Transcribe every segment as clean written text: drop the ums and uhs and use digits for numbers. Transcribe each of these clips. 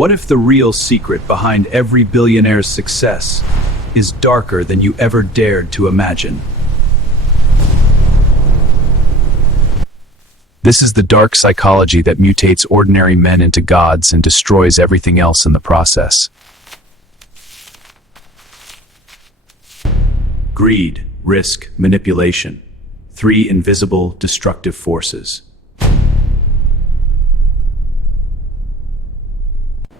What if the real secret behind every billionaire's success is darker than you ever dared to imagine? This is the dark psychology that mutates ordinary men into gods and destroys everything else in the process. Greed, risk, manipulation. Three invisible, destructive forces.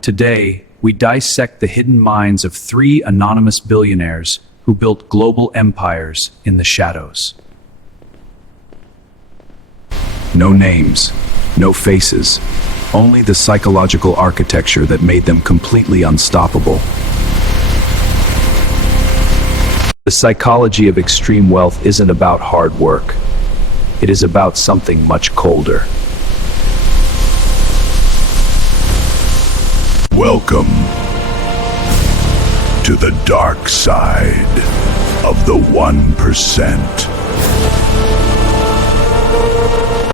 Today, we dissect the hidden minds of three anonymous billionaires who built global empires in the shadows. No names, no faces, only the psychological architecture that made them completely unstoppable. The psychology of extreme wealth isn't about hard work. It is about something much colder. Welcome to the dark side of the 1%.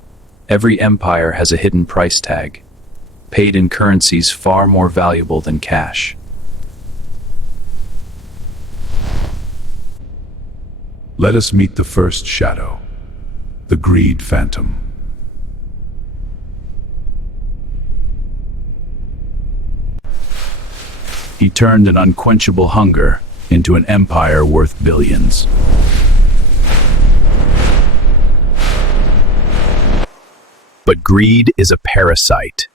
Every empire has a hidden price tag, paid in currencies far more valuable than cash. Let us meet the first shadow, the greed phantom. He turned an unquenchable hunger into an empire worth billions. But greed is a parasite.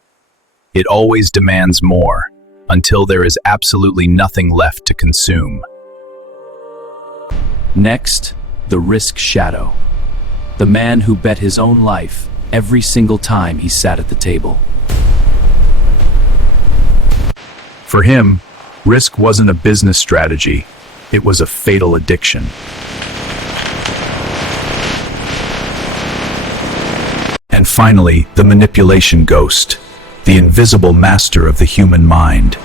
It always demands more, until there is absolutely nothing left to consume. Next, the risk shadow. The man who bet his own life every single time he sat at the table. For him, risk wasn't a business strategy, it was a fatal addiction. And finally, the manipulation ghost, the invisible master of the human mind.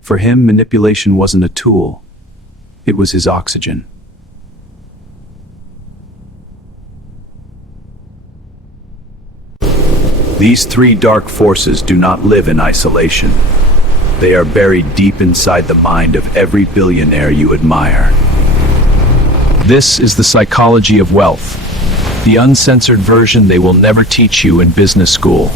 For him, manipulation wasn't a tool, it was his oxygen. These three dark forces do not live in isolation. They are buried deep inside the mind of every billionaire you admire. This is the psychology of wealth, the uncensored version they will never teach you in business school.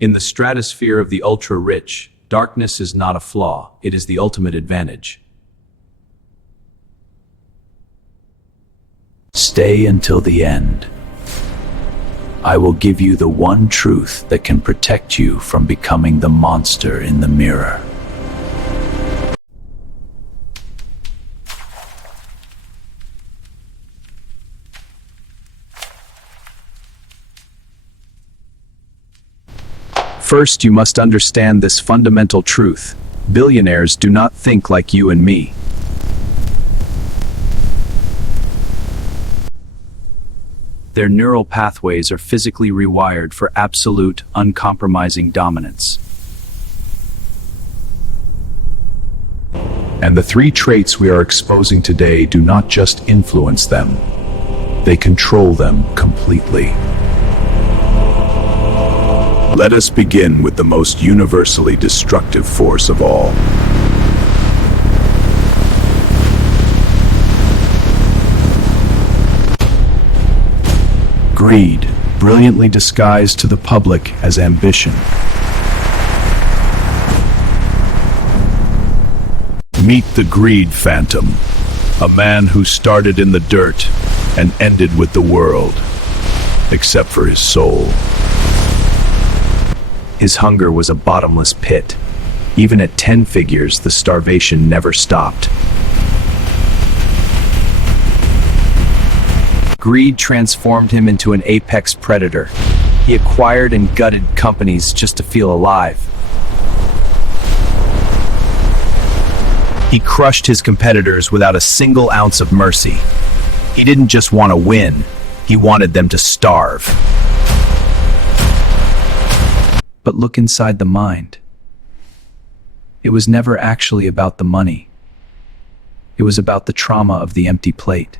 In the stratosphere of the ultra-rich, darkness is not a flaw, it is the ultimate advantage. Stay until the end. I will give you the one truth that can protect you from becoming the monster in the mirror. First, you must understand this fundamental truth. Billionaires do not think like you and me. Their neural pathways are physically rewired for absolute, uncompromising dominance. And the three traits we are exposing today do not just influence them, they control them completely. Let us begin with the most universally destructive force of all. Greed, brilliantly disguised to the public as ambition. Meet the greed phantom, a man who started in the dirt and ended with the world, except for his soul. His hunger was a bottomless pit. Even at 10 figures, the starvation never stopped. Greed transformed him into an apex predator. He acquired and gutted companies just to feel alive. He crushed his competitors without a single ounce of mercy. He didn't just want to win, he wanted them to starve. But look inside the mind. It was never actually about the money. It was about the trauma of the empty plate.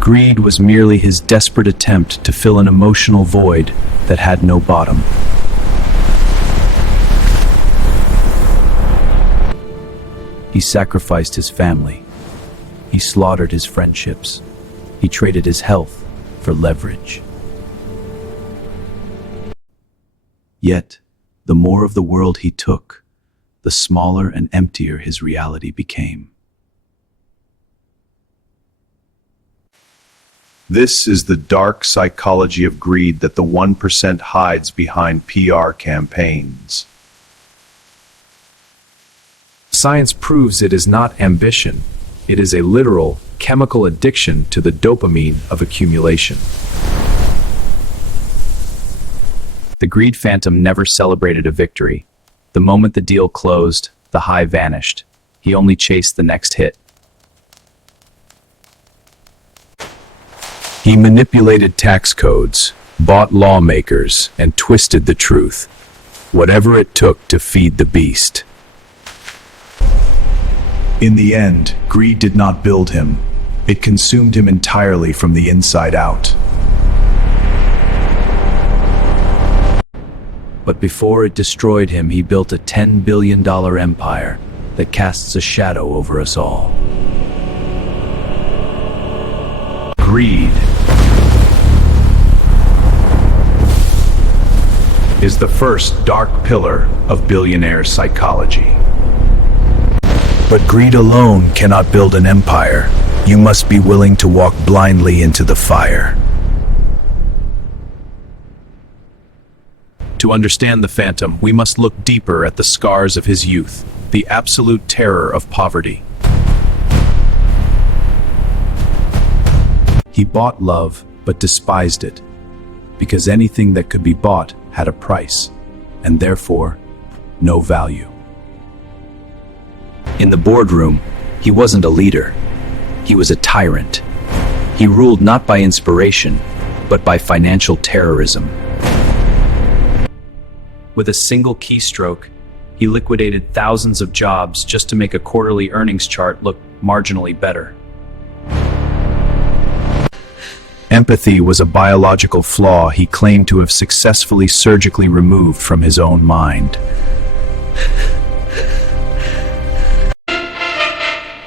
Greed was merely his desperate attempt to fill an emotional void that had no bottom. He sacrificed his family. He slaughtered his friendships. He traded his health for leverage. Yet, the more of the world he took, the smaller and emptier his reality became. This is the dark psychology of greed that the 1% hides behind PR campaigns. Science proves it is not ambition. It is a literal, chemical addiction to the dopamine of accumulation. The greed phantom never celebrated a victory. The moment the deal closed, the high vanished. He only chased the next hit. He manipulated tax codes, bought lawmakers, and twisted the truth. Whatever it took to feed the beast. In the end, greed did not build him. It consumed him entirely from the inside out. But before it destroyed him, he built a $10 billion empire that casts a shadow over us all. Greed is the first dark pillar of billionaire psychology. But greed alone cannot build an empire. You must be willing to walk blindly into the fire. To understand the phantom, we must look deeper at the scars of his youth, the absolute terror of poverty. He bought love, but despised it, because anything that could be bought had a price, and therefore, no value. In the boardroom, he wasn't a leader. He was a tyrant. He ruled not by inspiration, but by financial terrorism. With a single keystroke, he liquidated thousands of jobs just to make a quarterly earnings chart look marginally better. Empathy was a biological flaw he claimed to have successfully surgically removed from his own mind.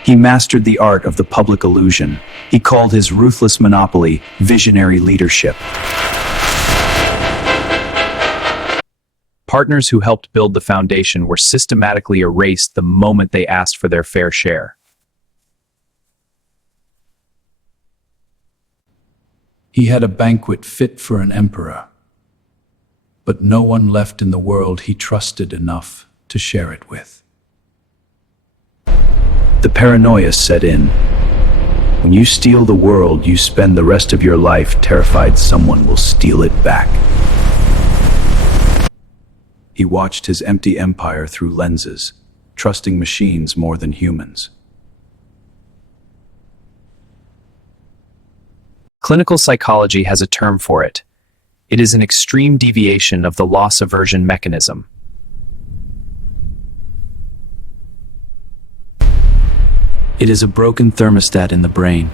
He mastered the art of the public illusion. He called his ruthless monopoly visionary leadership. Partners who helped build the foundation were systematically erased the moment they asked for their fair share. He had a banquet fit for an emperor, but no one left in the world he trusted enough to share it with. The paranoia set in. When you steal the world, you spend the rest of your life terrified someone will steal it back. He watched his empty empire through lenses, trusting machines more than humans. Clinical psychology has a term for it. It is an extreme deviation of the loss aversion mechanism. It is a broken thermostat in the brain.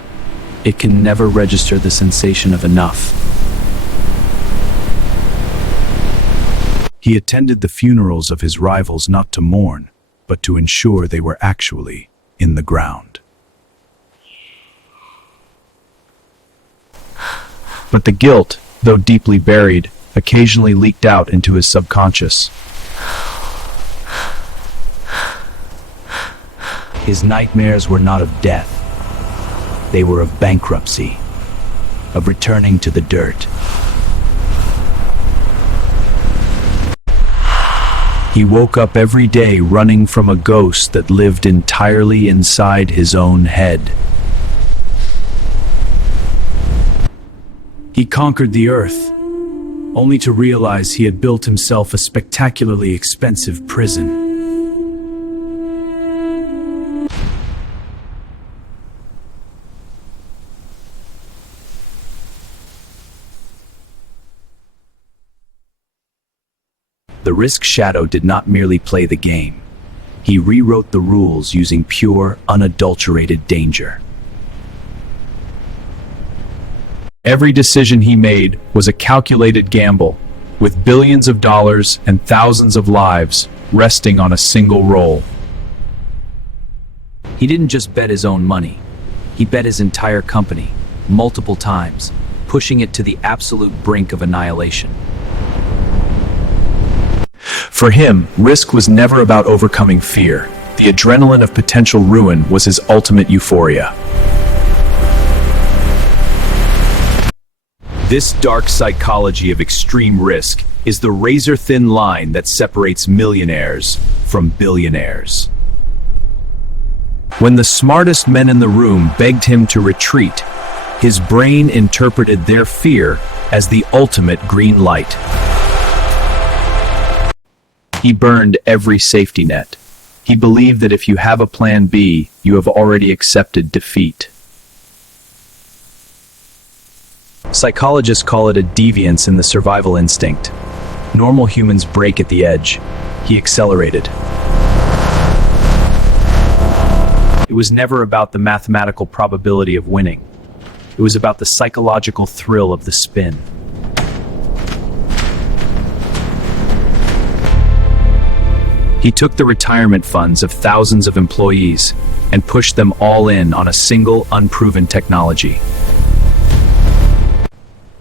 It can never register the sensation of enough. He attended the funerals of his rivals not to mourn, but to ensure they were actually in the ground. But the guilt, though deeply buried, occasionally leaked out into his subconscious. His nightmares were not of death. They were of bankruptcy, of returning to the dirt. He woke up every day running from a ghost that lived entirely inside his own head. He conquered the earth, only to realize he had built himself a spectacularly expensive prison. The Risk Shadow did not merely play the game. He rewrote the rules using pure, unadulterated danger. Every decision he made was a calculated gamble, with billions of dollars and thousands of lives resting on a single roll. He didn't just bet his own money. He bet his entire company, multiple times, pushing it to the absolute brink of annihilation. For him, risk was never about overcoming fear. The adrenaline of potential ruin was his ultimate euphoria. This dark psychology of extreme risk is the razor-thin line that separates millionaires from billionaires. When the smartest men in the room begged him to retreat, his brain interpreted their fear as the ultimate green light. He burned every safety net. He believed that if you have a plan B, you have already accepted defeat. Psychologists call it a deviance in the survival instinct. Normal humans break at the edge. He accelerated. It was never about the mathematical probability of winning. It was about the psychological thrill of the spin. He took the retirement funds of thousands of employees and pushed them all in on a single, unproven technology.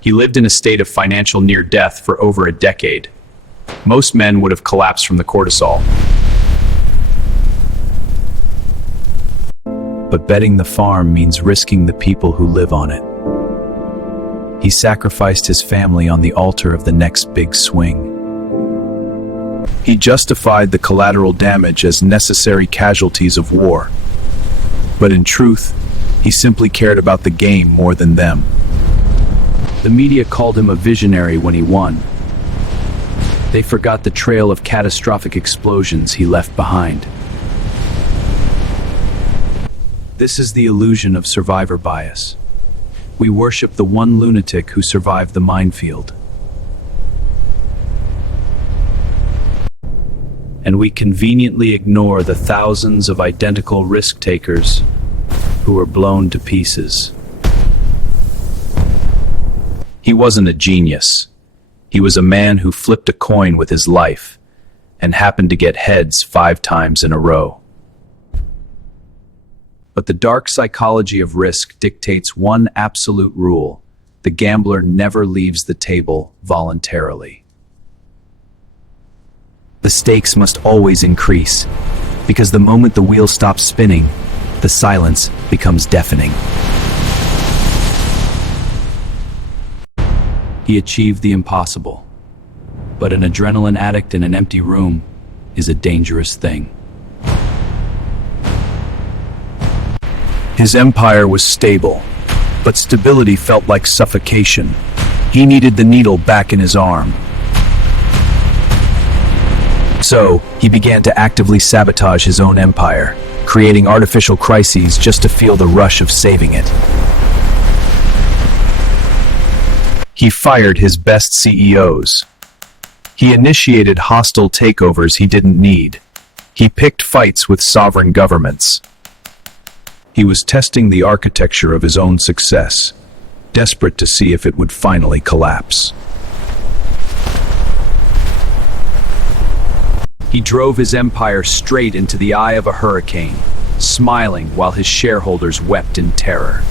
He lived in a state of financial near-death for over a decade. Most men would have collapsed from the cortisol. But betting the farm means risking the people who live on it. He sacrificed his family on the altar of the next big swing. He justified the collateral damage as necessary casualties of war. But in truth, he simply cared about the game more than them. The media called him a visionary when he won. They forgot the trail of catastrophic explosions he left behind. This is the illusion of survivor bias. We worship the one lunatic who survived the minefield. And we conveniently ignore the thousands of identical risk-takers who were blown to pieces. He wasn't a genius. He was a man who flipped a coin with his life and happened to get heads 5 times in a row. But the dark psychology of risk dictates one absolute rule: the gambler never leaves the table voluntarily. The stakes must always increase, because the moment the wheel stops spinning, the silence becomes deafening. He achieved the impossible, but an adrenaline addict in an empty room is a dangerous thing. His empire was stable, but stability felt like suffocation. He needed the needle back in his arm. So, he began to actively sabotage his own empire, creating artificial crises just to feel the rush of saving it. He fired his best CEOs. He initiated hostile takeovers he didn't need. He picked fights with sovereign governments. He was testing the architecture of his own success, desperate to see if it would finally collapse. He drove his empire straight into the eye of a hurricane, smiling while his shareholders wept in terror.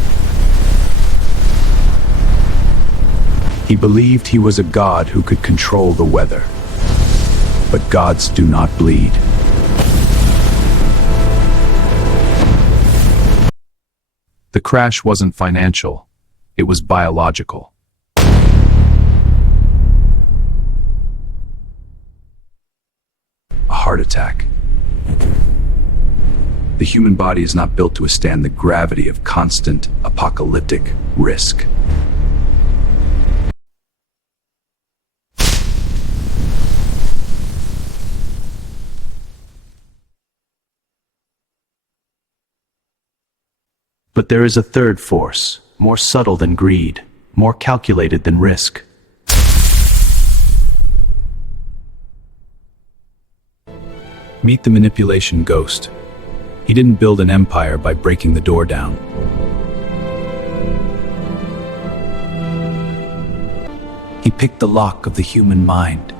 He believed he was a god who could control the weather. But gods do not bleed. The crash wasn't financial, it was biological. A heart attack. The human body is not built to withstand the gravity of constant, apocalyptic risk. But there is a third force, more subtle than greed, more calculated than risk. Meet the manipulation ghost. He didn't build an empire by breaking the door down. picked the lock of the human mind.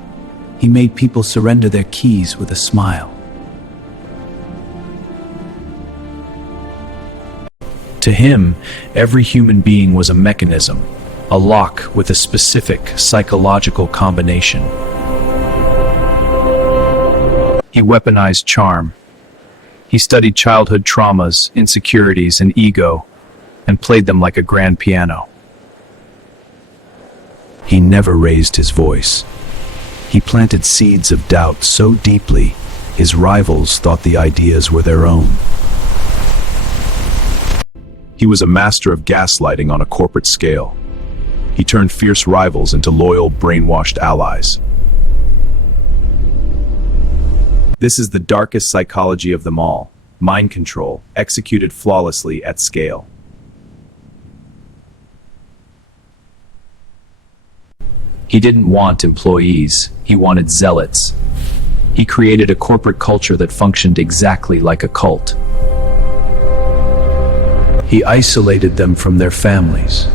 He made people surrender their keys with a smile. To him, every human being was a mechanism, a lock with a specific psychological combination. He weaponized charm. He studied childhood traumas, insecurities, and ego, and played them like a grand piano. He never raised his voice. He planted seeds of doubt so deeply, his rivals thought the ideas were their own. He was a master of gaslighting on a corporate scale. He turned fierce rivals into loyal, brainwashed allies. This is the darkest psychology of them all, mind control, executed flawlessly at scale. He didn't want employees, he wanted zealots. He created a corporate culture that functioned exactly like a cult. He isolated them from their families.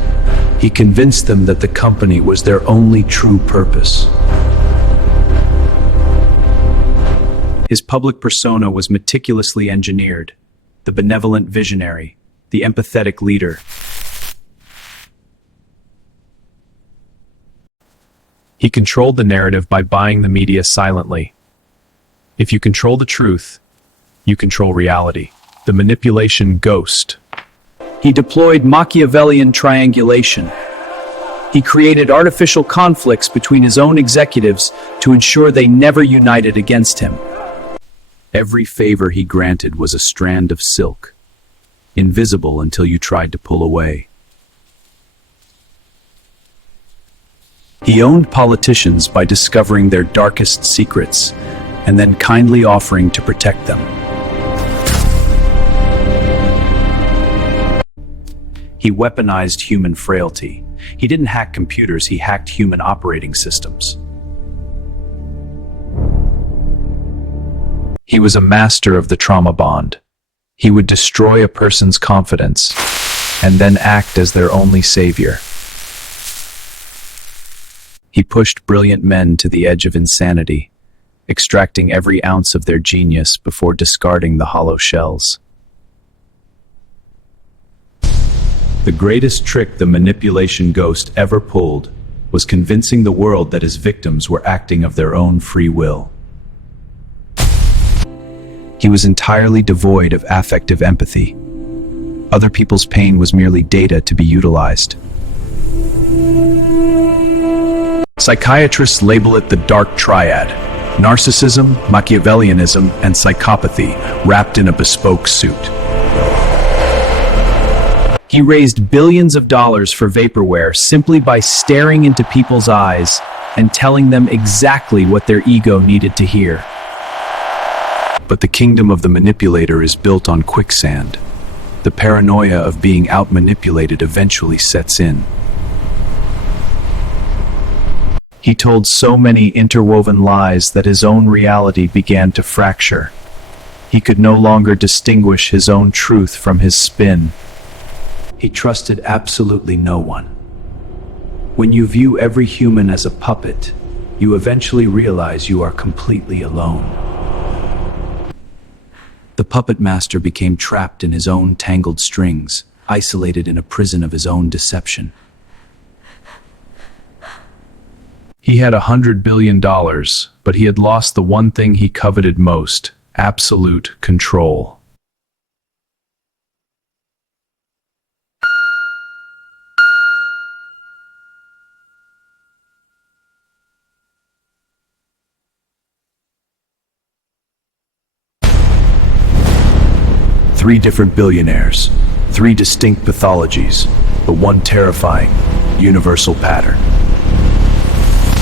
He convinced them that the company was their only true purpose. His public persona was meticulously engineered. The benevolent visionary, the empathetic leader. He controlled the narrative by buying the media silently. If you control the truth, you control reality. The manipulation ghost. He deployed Machiavellian triangulation. He created artificial conflicts between his own executives to ensure they never united against him. Every favor he granted was a strand of silk, invisible until you tried to pull away. He owned politicians by discovering their darkest secrets and then kindly offering to protect them. He weaponized human frailty. He didn't hack computers, he hacked human operating systems. He was a master of the trauma bond. He would destroy a person's confidence and then act as their only savior. He pushed brilliant men to the edge of insanity, extracting every ounce of their genius before discarding the hollow shells. The greatest trick the manipulation ghost ever pulled was convincing the world that his victims were acting of their own free will. He was entirely devoid of affective empathy. Other people's pain was merely data to be utilized. Psychiatrists label it the Dark Triad: narcissism, Machiavellianism, and psychopathy, wrapped in a bespoke suit. He raised billions of dollars for vaporware simply by staring into people's eyes and telling them exactly what their ego needed to hear. But the kingdom of the manipulator is built on quicksand. The paranoia of being out-manipulated eventually sets in. He told so many interwoven lies that his own reality began to fracture. He could no longer distinguish his own truth from his spin. He trusted absolutely no one. When you view every human as a puppet, you eventually realize you are completely alone. The puppet master became trapped in his own tangled strings, isolated in a prison of his own deception. He had $100 billion, but he had lost the one thing he coveted most: absolute control. Three different billionaires, three distinct pathologies, but one terrifying, universal pattern.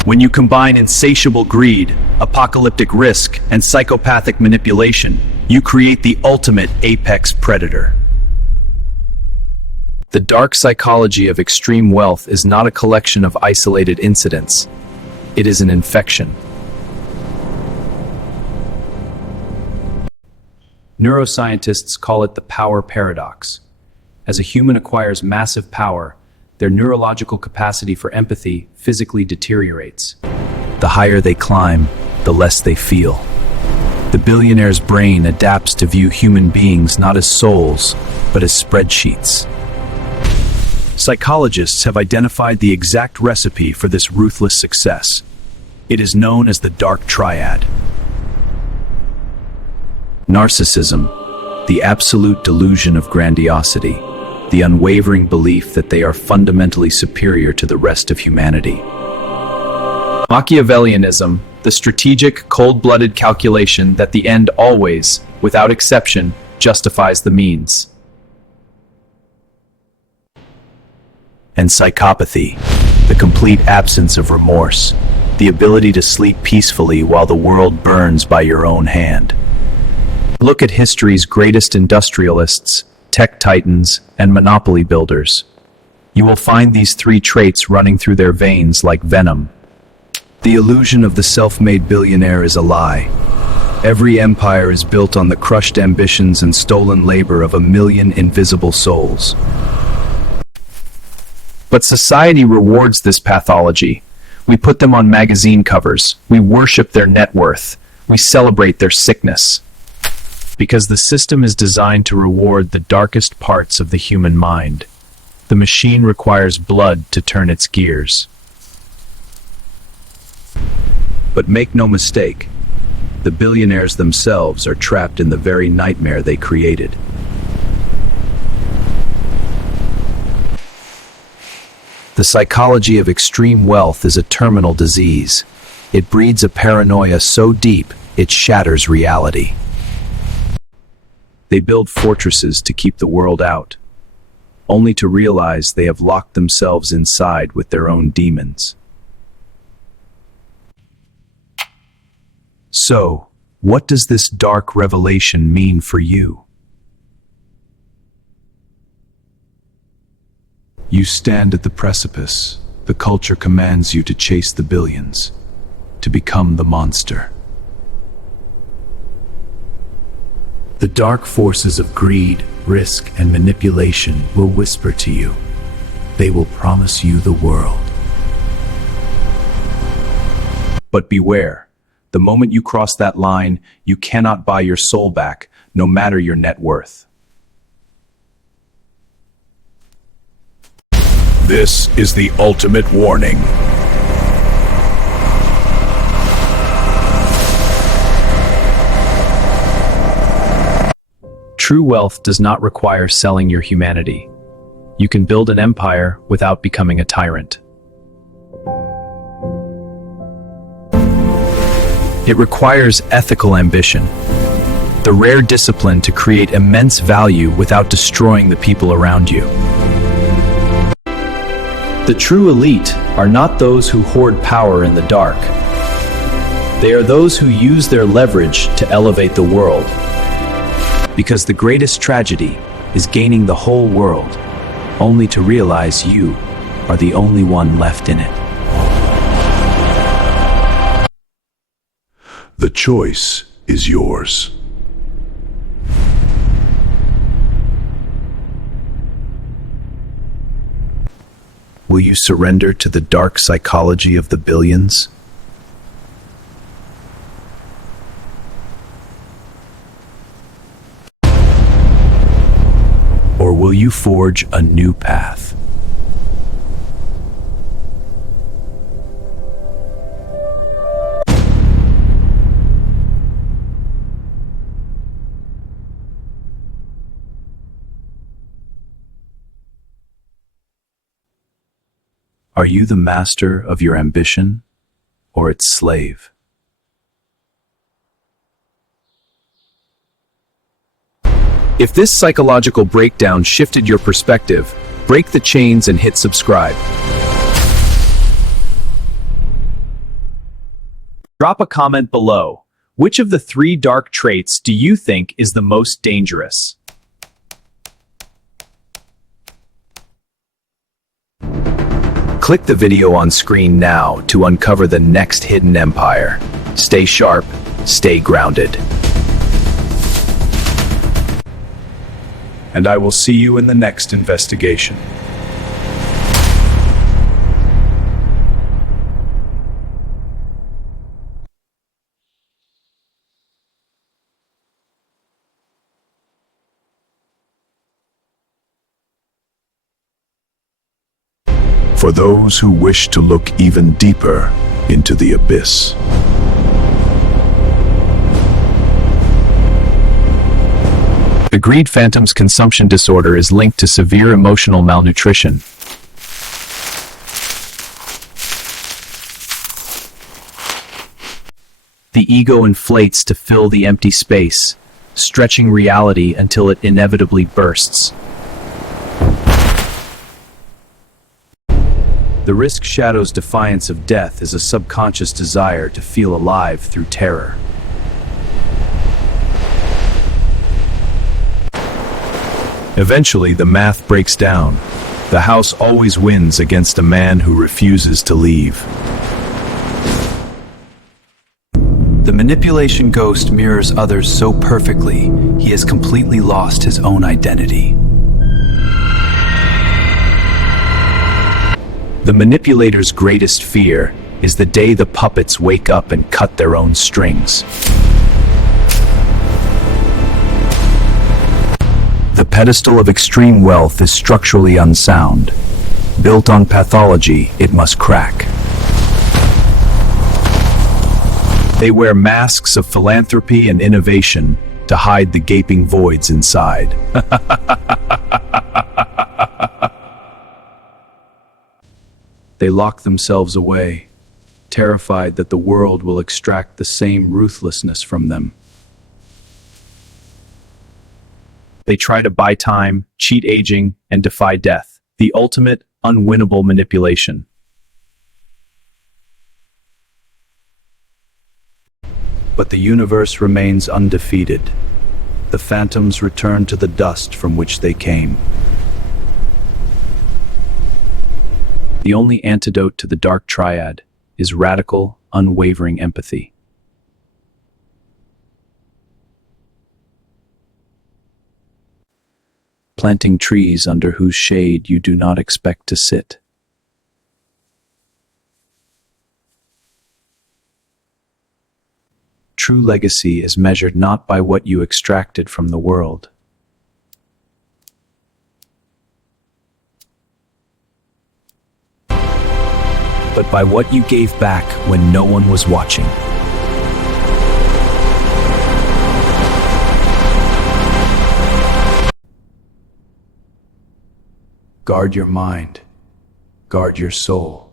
When you combine insatiable greed, apocalyptic risk, and psychopathic manipulation, you create the ultimate apex predator. The dark psychology of extreme wealth is not a collection of isolated incidents. It is an infection. Neuroscientists call it the power paradox. As a human acquires massive power, their neurological capacity for empathy physically deteriorates. The higher they climb, the less they feel. The billionaire's brain adapts to view human beings not as souls, but as spreadsheets. Psychologists have identified the exact recipe for this ruthless success. It is known as the Dark Triad. Narcissism, the absolute delusion of grandiosity, the unwavering belief that they are fundamentally superior to the rest of humanity. Machiavellianism, the strategic, cold-blooded calculation that the end always, without exception, justifies the means. And psychopathy, the complete absence of remorse, the ability to sleep peacefully while the world burns by your own hand. Look at history's greatest industrialists, tech titans, and monopoly builders. You will find these three traits running through their veins like venom. The illusion of the self-made billionaire is a lie. Every empire is built on the crushed ambitions and stolen labor of a million invisible souls. But society rewards this pathology. We put them on magazine covers. We worship their net worth. We celebrate their sickness. Because the system is designed to reward the darkest parts of the human mind. The machine requires blood to turn its gears. But make no mistake, the billionaires themselves are trapped in the very nightmare they created. The psychology of extreme wealth is a terminal disease. It breeds a paranoia so deep, it shatters reality. They build fortresses to keep the world out, only to realize they have locked themselves inside with their own demons. So, what does this dark revelation mean for you? You stand at the precipice. The culture commands you to chase the billions, to become the monster. The dark forces of greed, risk, and manipulation will whisper to you. They will promise you the world. But beware. The moment you cross that line, you cannot buy your soul back, no matter your net worth. This is the ultimate warning. True wealth does not require selling your humanity. You can build an empire without becoming a tyrant. It requires ethical ambition, the rare discipline to create immense value without destroying the people around you. The true elite are not those who hoard power in the dark. They are those who use their leverage to elevate the world. Because the greatest tragedy is gaining the whole world, only to realize you are the only one left in it. The choice is yours. Will you surrender to the dark psychology of the billions? Or will you forge a new path? Are you the master of your ambition or its slave? If this psychological breakdown shifted your perspective, break the chains and hit subscribe. Drop a comment below. Which of the 3 dark traits do you think is the most dangerous? Click the video on screen now to uncover the next hidden empire. Stay sharp, stay grounded. And I will see you in the next investigation. for those who wish to look even deeper into the abyss. The greed phantom's consumption disorder is linked to severe emotional malnutrition. The ego inflates to fill the empty space, stretching reality until it inevitably bursts. The risk shadow's defiance of death is a subconscious desire to feel alive through terror. Eventually, the math breaks down. The house always wins against a man who refuses to leave. The manipulation ghost mirrors others so perfectly, he has completely lost his own identity. The manipulator's greatest fear is the day the puppets wake up and cut their own strings. The pedestal of extreme wealth is structurally unsound. Built on pathology, it must crack. They wear masks of philanthropy and innovation to hide the gaping voids inside. They lock themselves away, terrified that the world will extract the same ruthlessness from them. They try to buy time, cheat aging, and defy death, the ultimate, unwinnable manipulation. But the universe remains undefeated. The phantoms return to the dust from which they came. The only antidote to the Dark Triad is radical, unwavering empathy. Planting trees under whose shade you do not expect to sit. True legacy is measured not by what you extracted from the world, but by what you gave back when no one was watching. Guard your mind. Guard your soul.